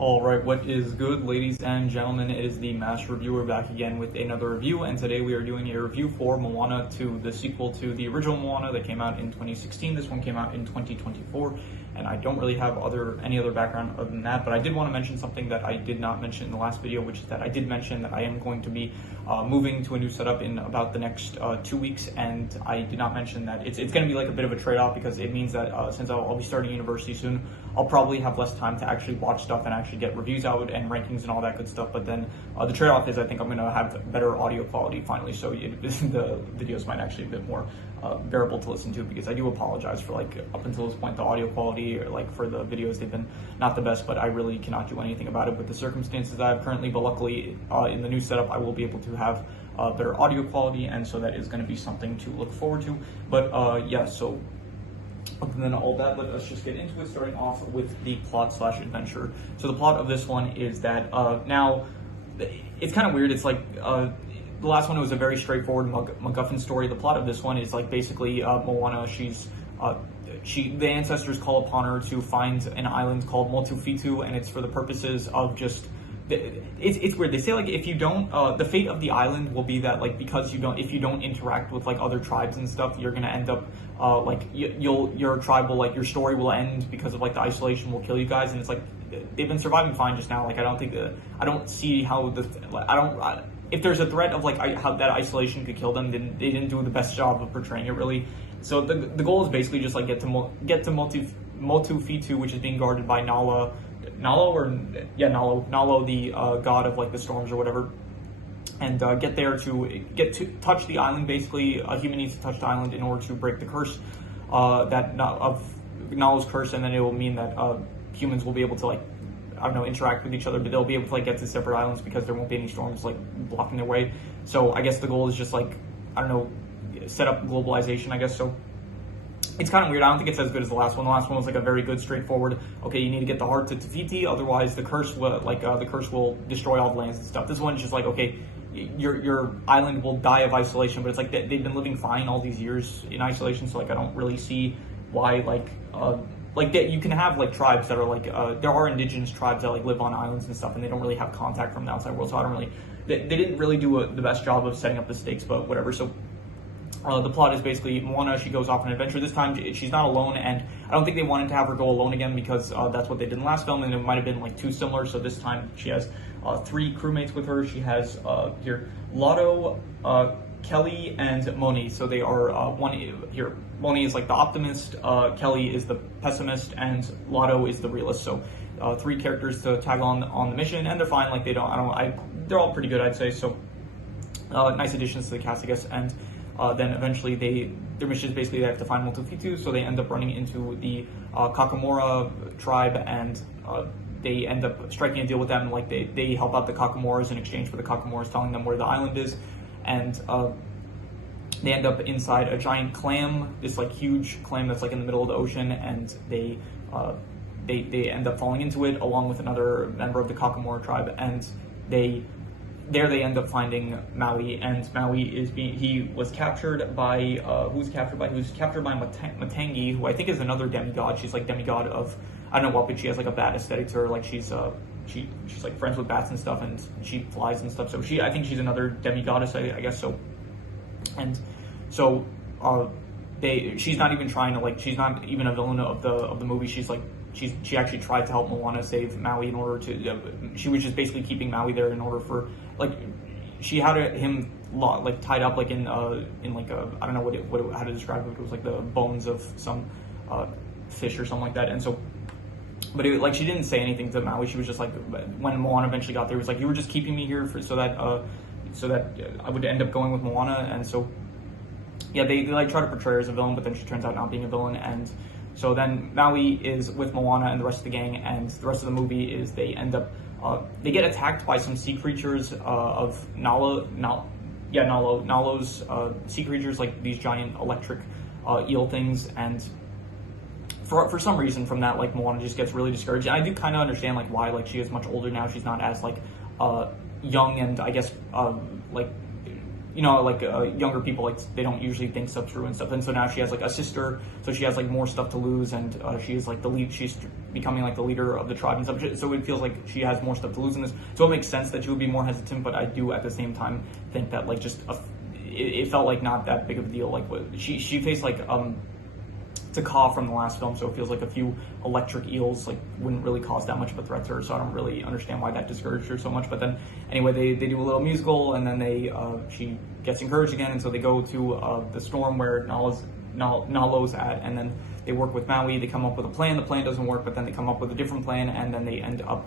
Alright, what is good, ladies and gentlemen? It is the Master Reviewer back again with another review, and today we are doing a review for Moana 2, the sequel to the original Moana that came out in 2016. This one came out in 2024, and I don't really have any other background other than that, but I did want to mention something that I did not mention in the last video, which is that I did mention that I am going to be moving to a new setup in about the next 2 weeks, and I did not mention that it's going to be like a bit of a trade-off, because it means that since I'll be starting university soon, I'll probably have less time to actually watch stuff and actually get reviews out and rankings and all that good stuff. But then the trade-off is I think I'm going to have better audio quality finally, so the videos might actually be a bit more bearable to listen to, because I do apologize for like up until this point the audio quality, or like for the videos, they've been not the best, but I really cannot do anything about it with the circumstances that I have currently. But luckily in the new setup I will be able to have better audio quality, and so that is going to be something to look forward to. But yeah, so other than all that, let us just get into it, starting off with the plot/adventure. So the plot of this one is that now it's kind of weird. It's like the last one was a very straightforward MacGuffin story. The plot of this one is like basically Moana. The ancestors call upon her to find an island called Motu, and it's for the purposes of just. It's weird. They say like if you don't, the fate of the island will be that like if you don't interact with like other tribes and stuff, you're gonna end up like your tribe will, like your story will end because of like the isolation will kill you guys. And it's like they've been surviving fine just now. Like I don't see how if there's a threat of like how that isolation could kill them, then they didn't do the best job of portraying it really. So the goal is basically just like get to Motu, which is being guarded by Nala, the god of like the storms or whatever, and get to touch the island. Basically, a human needs to touch the island in order to break the curse of Nala's curse, and then it will mean that humans will be able to like interact with each other, but they'll be able to like get to separate islands because there won't be any storms like blocking their way. So I guess the goal is just like set up globalization, I guess. So it's kind of weird. I don't think it's as good as the last one. The last one was like a very good, straightforward, okay, you need to get the heart to Te Fiti, otherwise the curse will destroy all the lands and stuff. This one's just like, okay, your island will die of isolation, but it's like they've been living fine all these years in isolation, so like I don't really see why you can have like tribes that are like there are indigenous tribes that like live on islands and stuff, and they don't really have contact from the outside world, so I don't really they didn't really do the best job of setting up the stakes, but whatever. So the plot is basically Moana, she goes off on an adventure. This time she's not alone, and I don't think they wanted to have her go alone again, because that's what they did in the last film, and it might have been like too similar. So this time she has 3 crewmates with her. She has here Lotto, Kelly, and Moni. So they are Moni is like the optimist, Kelly is the pessimist, and Lotto is the realist. So 3 characters to tag on the mission, and they're fine. Like they're all pretty good, I'd say. So nice additions to the cast, I guess. And then eventually their mission is basically they have to find Motu, so they end up running into the Kakamora tribe, and they end up striking a deal with them. Like they help out the Kakamoras in exchange for the Kakamoras telling them where the island is, and they end up inside a giant clam, this like huge clam that's like in the middle of the ocean, and they end up falling into it along with another member of the Kakamora tribe, and they end up finding Maui, and Maui was captured by he was captured by Matangi, who I think is another demigod. She's like demigod of I don't know what, but she has like a bat aesthetic to her. Like she's like friends with bats and stuff, and she flies and stuff. So I think she's another demigoddess, I guess. So, and so she's not even trying to like, she's not even a villain of the movie. She's like she actually tried to help Moana save Maui in order to she was just basically keeping Maui there in order for like she had him like tied up like in like a I don't know how to describe it. It was like the bones of some fish or something like that. And so but like she didn't say anything to Maui. She was just like, when Moana eventually got there, it was like, you were just keeping me here so that I would end up going with Moana. And so yeah, they like try to portray her as a villain, but then she turns out not being a villain. And so then Maui is with Moana and the rest of the gang, and the rest of the movie is they end up they get attacked by some sea creatures of Nalo's sea creatures, like these giant electric eel things. And for some reason from that, like Moana just gets really discouraged. And I do kind of understand like why. Like she is much older now, she's not as like young, and I guess like like younger people, like they don't usually think stuff through and stuff. And so now she has like a sister, so she has like more stuff to lose, and she is like the lead. She's becoming like the leader of the tribe and stuff. So it feels like she has more stuff to lose in this. So it makes sense that she would be more hesitant. But I do at the same time think that like it felt like not that big of a deal. Like she faced like Taka from the last film, so it feels like a few electric eels like wouldn't really cause that much of a threat to her, so I don't really understand why that discouraged her so much. But then anyway, they do a little musical, and then she gets encouraged again, and so they go to the storm where Nalo's at, and then they work with Maui. They come up with a plan. The plan doesn't work, but then they come up with a different plan, and then they end up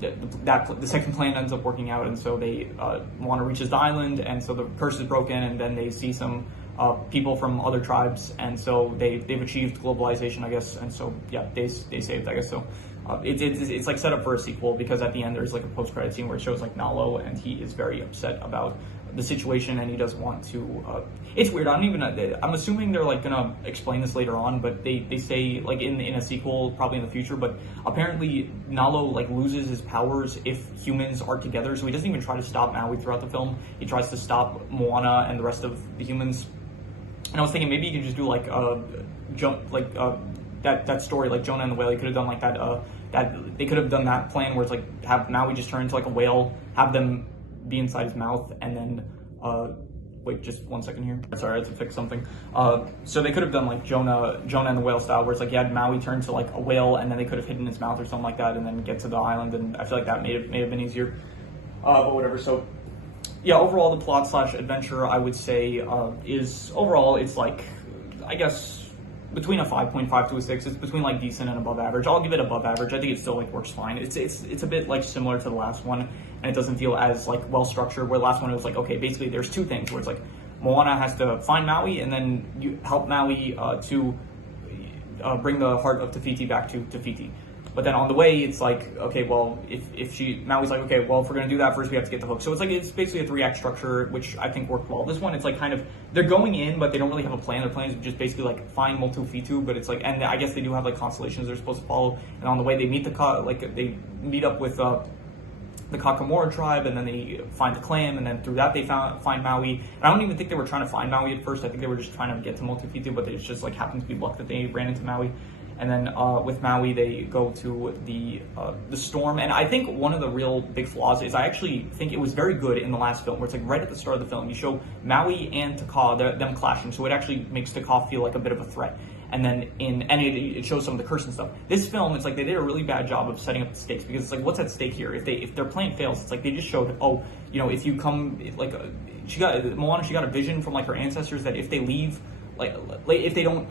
the second plan ends up working out, and so Moana reaches the island, and so the curse is broken, and then they see some people from other tribes, and so they've achieved globalization, I guess, and so yeah, they saved, I guess. So it's like set up for a sequel, because at the end there's like a post-credit scene where it shows like Nalo, and he is very upset about the situation, and he doesn't want to. It's weird. I'm assuming they're like gonna explain this later on, but they say like in a sequel, probably in the future. But apparently Nalo like loses his powers if humans are together, so he doesn't even try to stop Maui throughout the film. He tries to stop Moana and the rest of the humans. And I was thinking maybe you could just do like that story, like Jonah and the whale. You could have done like that they could have done that plan where it's like have Maui just turn into like a whale, have them be inside his mouth, and then wait just 1 second here. Sorry, I had to fix something. So they could have done like Jonah and the whale style, where it's like you had Maui turn to like a whale, and then they could have hidden his mouth or something like that, and then get to the island. And I feel like that may have been easier. But whatever. So yeah, overall the plot / adventure, I would say, is overall it's like, I guess, between a 5.5 to a 6. It's between like decent and above average. I'll give it above average. I think it still like works fine. It's a bit like similar to the last one, and it doesn't feel as like well structured. Where the last one it was like, okay, basically there's two things where it's like Moana has to find Maui, and then you help Maui to bring the heart of Te Fiti back to Te Fiti. But then on the way, it's like, okay, well, if Maui's like, okay, well, if we're going to do that, first we have to get the hook. So it's basically a 3-act structure, which I think worked well. This one, it's like kind of, they're going in, but they don't really have a plan. Their plan is just basically like find Motu Fitu, but it's like, and I guess they do have like constellations they're supposed to follow. And on the way, they meet they meet up with the Kakamora tribe, and then they find the clam, and then through that they find Maui. And I don't even think they were trying to find Maui at first. I think they were just trying to get to Motu Fitu, but it just like happened to be luck that they ran into Maui. And then with Maui, they go to the storm. And I think one of the real big flaws is I actually think it was very good in the last film, where it's like right at the start of the film, you show Maui and Taka, them clashing. So it actually makes Taka feel like a bit of a threat. And then it shows some of the curse and stuff. This film, it's like they did a really bad job of setting up the stakes, because it's like, what's at stake here? If their plan fails, it's like they just showed, oh, if you come, like Moana, she got a vision from like her ancestors that if they leave, like if they don't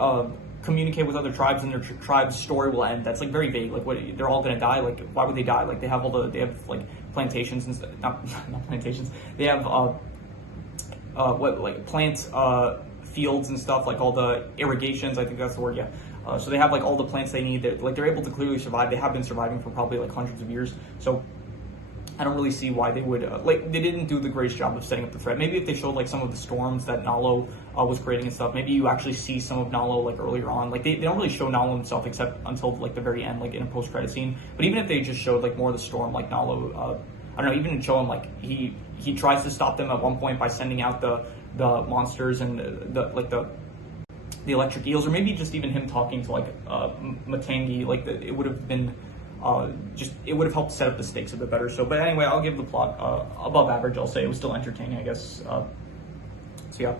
communicate with other tribes, and their tribe's story will end. That's like very vague. Like, what, they're all gonna die? Like, why would they die? Like, they have like plantations and stuff. Not plantations. They have plant fields and stuff, like all the irrigations. I think that's the word. Yeah. So they have like all the plants they need. They're able to clearly survive. They have been surviving for probably like hundreds of years. So I don't really see why they would, they didn't do the greatest job of setting up the threat. Maybe if they showed like some of the storms that Nalo was creating and stuff, maybe you actually see some of Nalo like earlier on. Like they don't really show Nalo himself except until like the very end, like in a post-credit scene. But even if they just showed like more of the storm, like Nalo, I don't know, even show him like he tries to stop them at one point by sending out the monsters and the electric eels, or maybe just even him talking to like Matangi, like it would have been it would have helped set up the stakes a bit better. So, but anyway, I'll give the plot above average. I'll say it was still entertaining, I guess. So yeah.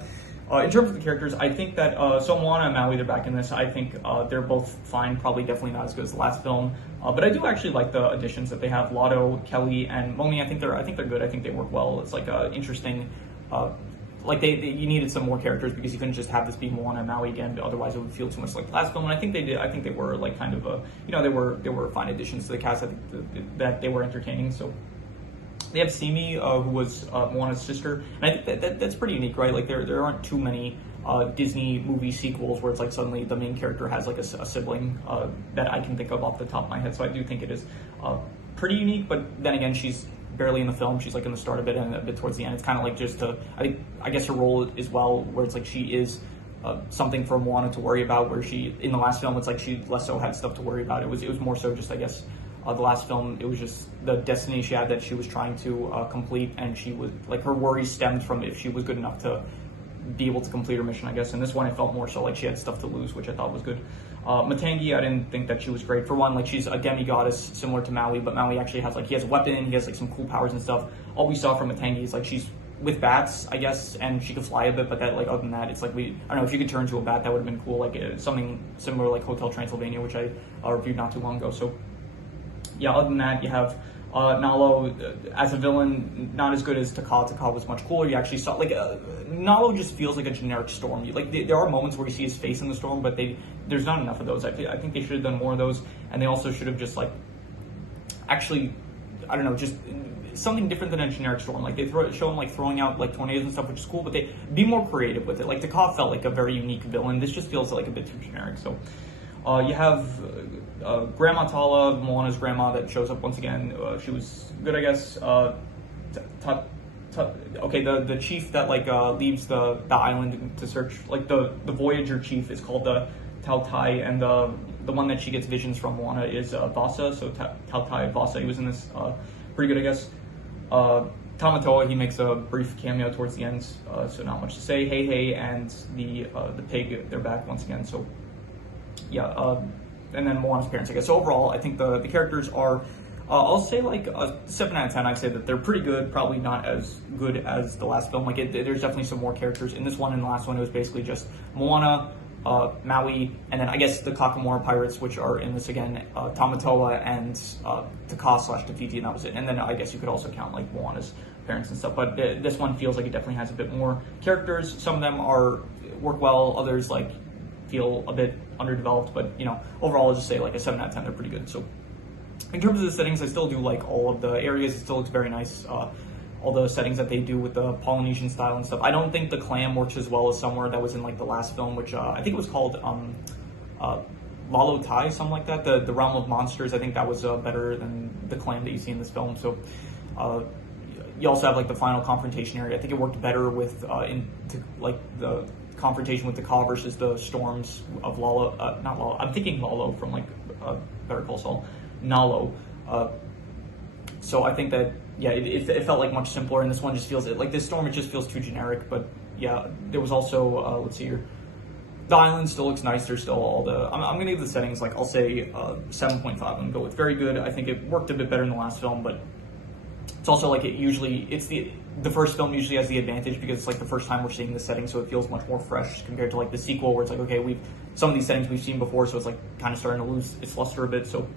In terms of the characters, I think that so Moana and Maui, they're back in this. I think they're both fine. Probably definitely not as good as the last film. But I do actually like the additions that they have. Lotto, Kelly, and Moni. I think they're good. I think they work well. It's like interesting. Like you needed some more characters, because you couldn't just have this be Moana and Maui again, but otherwise it would feel too much like the last film. And I think they did. I think they were like kind of they were fine additions to the cast. I think that they were entertaining. So they have Simi, who was Moana's sister, and I think that's pretty unique, right? Like there aren't too many Disney movie sequels where it's like suddenly the main character has like a sibling that I can think of off the top of my head. So I do think it is pretty unique. But then again, she's barely in the film. She's like in the start of it and a bit towards the end. It's kind of like just I guess her role as well, where it's like she is something for Moana to worry about, where she in the last film it's like she less so had stuff to worry about. It was more so just, I guess, The last film, it was just the destiny she had that she was trying to complete, and she was like, her worries stemmed from if she was good enough to be able to complete her mission, I guess. And this one, I felt more so like she had stuff to lose, which I thought was good. Matangi, I didn't think that she was great. For one, like, she's a demigoddess similar to Maui, but Maui actually has, like, he has a weapon, he has like some cool powers and stuff. All we saw from Matangi is like she's with bats, I guess, and she could fly a bit, but that, like, other than that, it's like, I don't know, if you could turn to a bat, that would have been cool, like something similar like Hotel Transylvania, which I reviewed not too long ago. So yeah, other than that, you have Nalo as a villain, not as good as Taka. Taka was much cooler. You actually saw, like, Nalo just feels like a generic storm. There are moments where you see his face in the storm, but there's not enough of those. I think they should have done more of those, and they also should have just, like, actually, I don't know, just something different than a generic storm. Like, they show him, like, throwing out, like, tornadoes and stuff, which is cool, but they be more creative with it. Like, Taka felt like a very unique villain. This just feels like a bit too generic. So you have Grandma Tala, Moana's grandma, that shows up once again. She was good, I guess. Okay, the chief that, like, leaves the island to search, like, the Voyager chief is called the Tautai, and the one that she gets visions from, Moana, is Vasa. So Tautai Vasa, he was in this, pretty good, I guess. Tamatoa, he makes a brief cameo towards the end, so not much to say. Hey, and the pig, they're back once again. So yeah, and then Moana's parents, I guess. So overall, I think the characters are, I'll say, like, a 7 out of 10. I'd say that they're pretty good, probably not as good as the last film. Like, there's definitely some more characters in this one. And the last one, it was basically just Moana, Maui, and then I guess the Kakamora pirates, which are in this again, Tamatoa and Taka/Tafiti, and that was it. And then I guess you could also count, like, Moana's parents and stuff. But this one feels like it definitely has a bit more characters. Some of them work well, others, like, feel a bit underdeveloped, but, you know, overall I'll just say, like, a 7 out of 10. They're pretty good. So in terms of the settings, I still do like all of the areas. It still looks very nice. All the settings that they do with the Polynesian style and stuff. I don't think the clam works as well as somewhere that was in, like, the last film, which I think it was called Lalo Tai, something like that. The Realm of Monsters. I think that was better than the clam that you see in this film. So you also have, like, the final confrontation area. I think it worked better with like the confrontation with the Ka versus the storms of Lalo. Not Lalo. I'm thinking Lalo from, like, Better Call Saul. Nalo. So I think that, yeah, it felt like much simpler, and this one just feels, like, this storm, it just feels too generic. But yeah, there was also, let's see here, the island still looks nice. There's still all the, I'm gonna give the settings, like, I'll say 7.5. I'm gonna go with very good. I think it worked a bit better in the last film, but it's also, like, it's the first film usually has the advantage because it's, like, the first time we're seeing the setting, so it feels much more fresh compared to, like, the sequel, where it's like, okay, some of these settings we've seen before, so it's, like, kind of starting to lose its luster a bit. So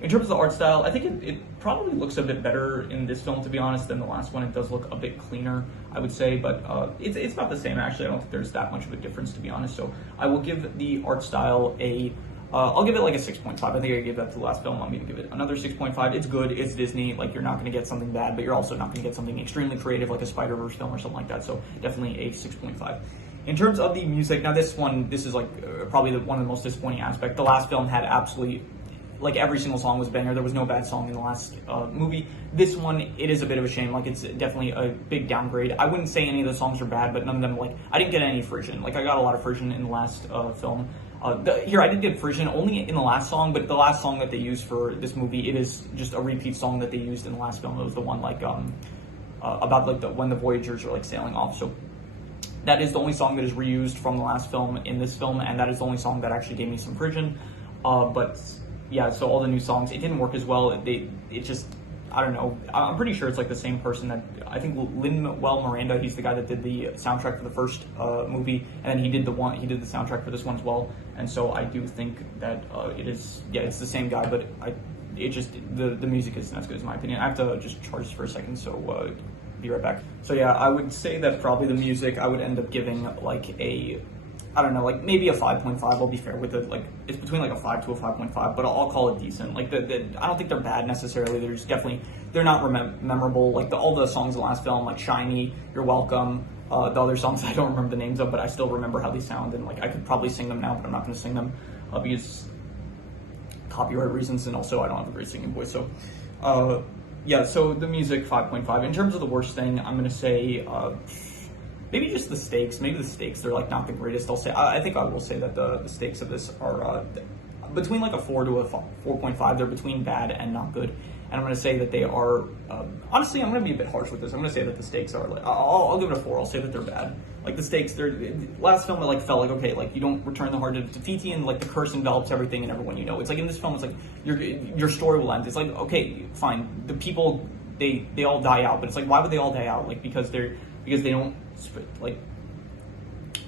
in terms of the art style, I think it probably looks a bit better in this film, to be honest, than the last one. It does look a bit cleaner, I would say, but it's about the same, actually. I don't think there's that much of a difference, to be honest. So I will give the art style I'll give it, like, a 6.5. I think I gave that to the last film. I'm going to give it another 6.5. It's good. It's Disney. Like, you're not going to get something bad, but you're also not going to get something extremely creative like a Spider-Verse film or something like that. So definitely a 6.5. In terms of the music, now this is, like, probably one of the most disappointing aspects. The last film had absolutely, like, every single song was a banger. There was no bad song in the last movie. This one, it is a bit of a shame. Like, it's definitely a big downgrade. I wouldn't say any of the songs are bad, but none of them, like, I didn't get any Frisian. Like, I got a lot of Frisian in the last film. Here, I did get Frisian only in the last song, but the last song that they used for this movie, it is just a repeat song that they used in the last film. It was the one, like, about, like, when the Voyagers are, like, sailing off. So that is the only song that is reused from the last film in this film, and that is the only song that actually gave me some Frisian. But yeah, so all the new songs, it didn't work as well. It just, I don't know. I'm pretty sure it's, like, the same person that, I think Lin-Manuel Miranda, he's the guy that did the soundtrack for the first movie, and then he did the soundtrack for this one as well. And so I do think that it's the same guy, but the music isn't as good, as my opinion. I have to just charge this for a second, so be right back. So yeah, I would say that probably the music I would end up giving, like, I don't know, like, maybe a 5.5. I'll be fair with it. Like, it's between, like, a 5 to a 5.5, but I'll call it decent. Like, I don't think they're bad necessarily. They're not memorable. Like, all the songs in the last film, like Shiny, You're Welcome, the other songs I don't remember the names of, but I still remember how they sound, and, like, I could probably sing them now, but I'm not going to sing them because copyright reasons, and also I don't have a great singing voice. So yeah, so the music, 5.5. In terms of the worst thing, I'm going to say maybe just the stakes. Maybe the stakes, they're, like, not the greatest. I think I will say that the stakes of this are between like a 4 to a 4.5. They're between bad and not good. And I'm going to say that they are, honestly, I'm going to be a bit harsh with this. I'm going to say that the stakes are, like, I'll give it a 4. I'll say that they're bad. Like, the stakes, last film, it, like, felt like, okay, like, you don't return the heart of Tefiti, and, like, the curse envelops everything and everyone you know. It's like, in this film, it's like, your story will end. It's like, okay, fine. The people, they all die out, but it's like, why would they all die out? Like, because they don't, like,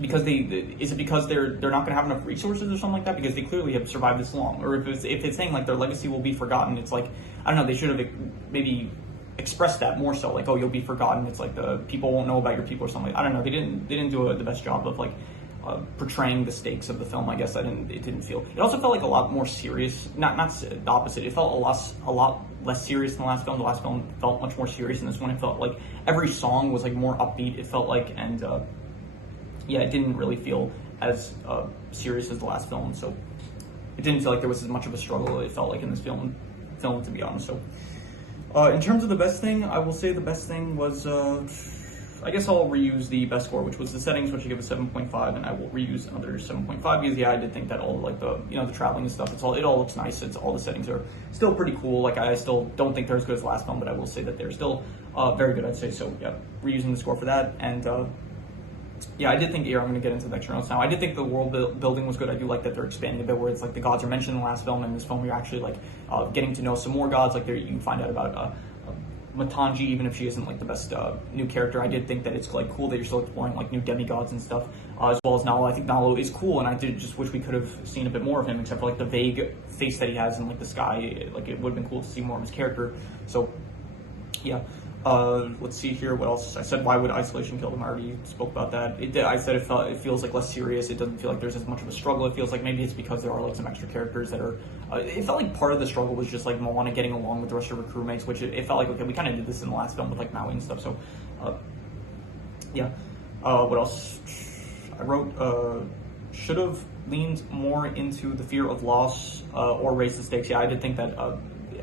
because is it because they're not going to have enough resources or something like that? Because they clearly have survived this long. Or if it's saying like their legacy will be forgotten, it's like, I don't know, they should have maybe expressed that more so, like, oh, you'll be forgotten. It's like the people won't know about your people or something. I don't know. They didn't do the best job of like portraying the stakes of the film. I guess it didn't feel. It also felt like a lot more serious. Not the opposite. It felt a lot less serious than the last film. The last film felt much more serious, and this one it felt like every song was like more upbeat. It felt like, and yeah, it didn't really feel as serious as the last film, so it didn't feel like there was as much of a struggle it felt like in this film, to be honest. So, in terms of the best thing, I will say the best thing was, I guess I'll reuse the best score, which was the settings, which I give a 7.5, and I will reuse another 7.5 because, yeah, I did think that all like the traveling and stuff, it all looks nice. All the settings are still pretty cool. Like, I still don't think they're as good as the last film, but I will say that they're still very good, I'd say. So yeah, reusing the score for that. And yeah, I did think, here I'm going to get into the extra notes now. I did think the world building was good. I do like that they're expanding a bit, where it's like the gods are mentioned in the last film, and in this film you're actually like getting to know some more gods. Like, there you can find out about Matanji, even if she isn't like the best new character. I did think that it's like cool that you're still exploring like new demigods and stuff, as well as Nalo. I think Nalo is cool, and I did just wish we could have seen a bit more of him, except for like the vague face that he has in like the sky. Like, it would have been cool to see more of his character. So yeah. Let's see here. What else? I said, why would isolation kill them? I already spoke about that. I said it feels like less serious. It doesn't feel like there's as much of a struggle. It feels like maybe it's because there are like some extra characters that are. It felt like part of the struggle was just like Moana getting along with the rest of her crewmates, which it felt like, okay, we kind of did this in the last film with like Maui and stuff. So, yeah. What else? I wrote should have leaned more into the fear of loss or raise the stakes. Yeah, I did think that.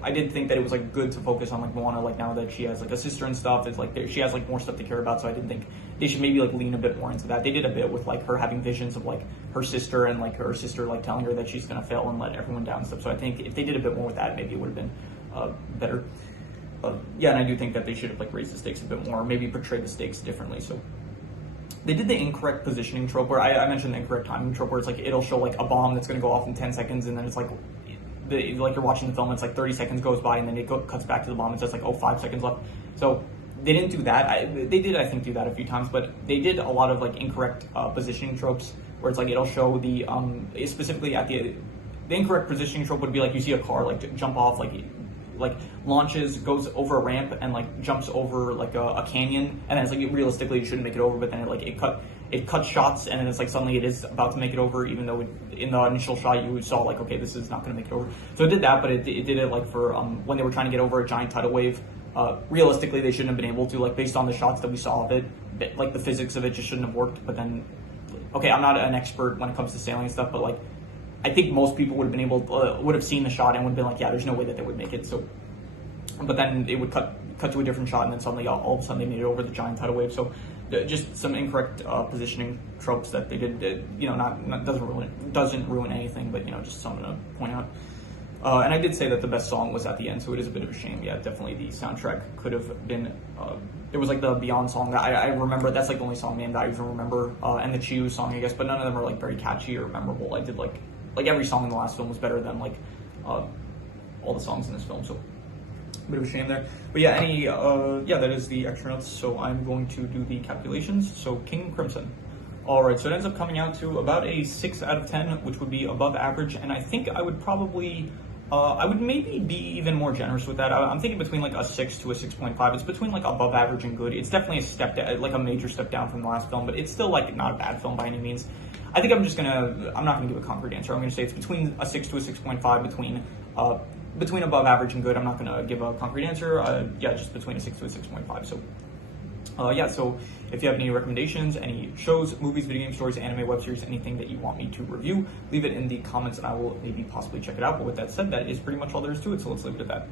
I did think that it was like good to focus on like Moana, like now that she has like a sister and stuff. It's like she has like more stuff to care about. So I did think they should maybe like lean a bit more into that. They did a bit with like her having visions of like her sister, and like her sister like telling her that she's gonna fail and let everyone down and stuff. So I think if they did a bit more with that, maybe it would have been better. Yeah, and I do think that they should have like raised the stakes a bit more, or maybe portrayed the stakes differently. So they did the incorrect positioning trope, where I mentioned the incorrect timing trope, where it's like it'll show like a bomb that's gonna go off in 10 seconds, and then it's like. Like you're watching the film, it's like 30 seconds goes by, and then it cuts back to the bomb. It's just like, oh, 5 seconds left. So they didn't do that. They did, I think, do that a few times, but they did a lot of like incorrect positioning tropes, where it's like it'll show the specifically at the incorrect positioning trope would be like you see a car like jump off, like launches, goes over a ramp, and like jumps over like a canyon, and then it's like realistically you shouldn't make it over, but then it cuts shots, and then it's like suddenly it is about to make it over, even though in the initial shot you saw like, okay, this is not going to make it over. So it did that, but it did it like for when they were trying to get over a giant tidal wave. Realistically, they shouldn't have been able to, like, based on the shots that we saw of it, like the physics of it just shouldn't have worked. But then, okay, I'm not an expert when it comes to sailing and stuff, but like I think most people would have been able would have seen the shot and would have been like, yeah, there's no way that they would make it. So, but then it would cut to a different shot, and then suddenly all of a sudden they made it over the giant tidal wave. So just some incorrect positioning tropes that they did, doesn't ruin anything, but just something to point out. And I did say that the best song was at the end, so it is a bit of a shame. Yeah, definitely the soundtrack could have been. There was like the Beyond song that I remember. That's like the only song name that I even remember, and the Chiu song, I guess. But none of them are like very catchy or memorable. I did like every song in the last film was better than like all the songs in this film. So. Bit of a shame there, but yeah, that is the extra notes. So I'm going to do the calculations. So King Crimson, all right, so it ends up coming out to about a 6 out of 10, which would be above average, and I think I would probably I would maybe be even more generous with that. I'm thinking between like a 6 to a 6.5. It's between like above average and good. It's definitely a step down, like a major step down from the last film, but it's still like not a bad film by any means. I think I'm not gonna give a concrete answer. I'm gonna say it's between a 6 to a 6.5, between above average and good. I'm not going to give a concrete answer. Yeah, just between a 6 to a 6.5. So, yeah, so if you have any recommendations, any shows, movies, video game stories, anime, web series, anything that you want me to review, leave it in the comments and I will maybe possibly check it out. But with that said, that is pretty much all there is to it. So let's leave it at that.